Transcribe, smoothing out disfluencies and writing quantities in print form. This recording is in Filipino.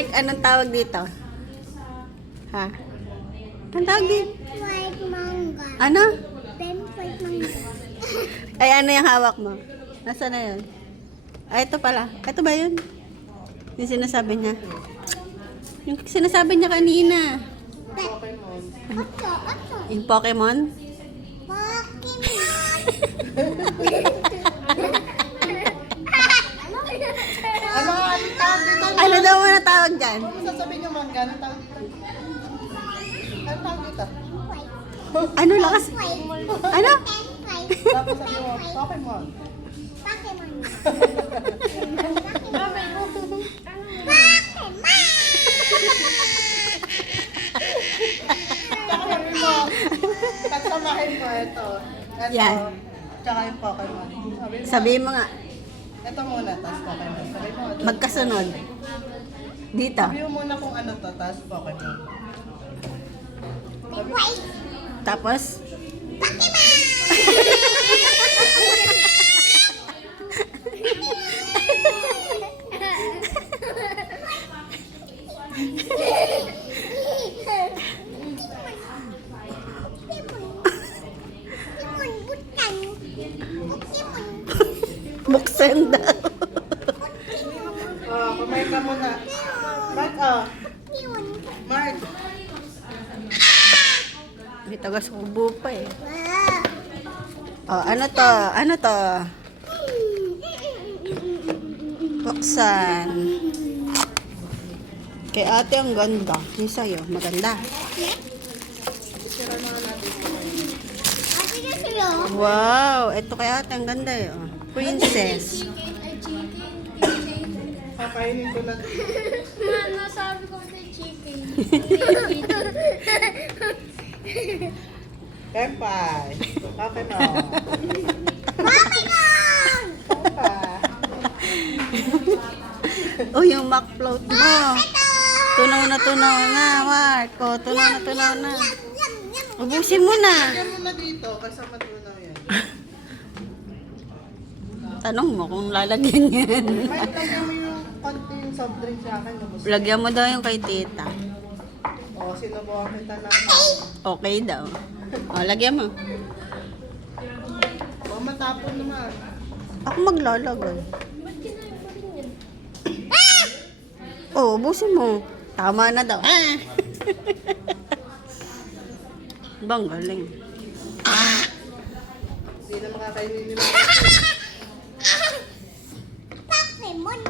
Mark, anong tawag dito? Ha? Anong tawag dito? White manga. Ano? White manga. Ay, ano yung hawak mo? Nasaan na yun? Ay, ito pala. Ito ba yun? Yung sinasabi niya. Yung sinasabi niya kanina. Pokemon. Oto. Yung Pokemon? Pokemon. Ano ang tawag dito? Ano daw mo natawag dyan? Ano sasabihin niyo mangga? Anong tawag dito? Anong tawag dito? Ano lakas? Ano? Tapos sabi mo, Pokemon. Pokemon. Sabi mo, pagsamahin mo ito. Ito. Yan. Tsaka yung Pokemon. Sabihin mo nga, Ito muna, tapos Pokemon. Sabi mo, ito. magkasunod. Dito. Sabi mo muna kung ano to, tapos Pokemon. Tapos, buksan daw. Oh, kumain ka muna. Mark, oh. Mark. May tagas kubo pa eh. Oh, ano to? Ano to? Buksan. Kay ate ang ganda. Yung sa'yo, maganda. Wow, ito kay ate ang ganda eh. Oh. Princess. Kakainin ko na. Mama, sabi ko ito chicken. Kempay. Pokemon. Pokemon! Kempay. Oh, yung mac float mo. Tunaw na, Mark. Oh, tunaw na. Ubusin mo na. Lagyan mo na dito, kasi matunaw yan. Tanong mo kung lalagyan yan. May lagyan mo yung konting soft drink sa akin. Gusto. Lagyan mo daw yung kay tita. O, sinubukan kita na. Okay daw. Oh, lagyan mo. O, matapon naman. Ako maglalagay. Oh, ubusin mo. Tama na daw. Ah! Bang galing. Hindi na makakainin nila. Pokemon!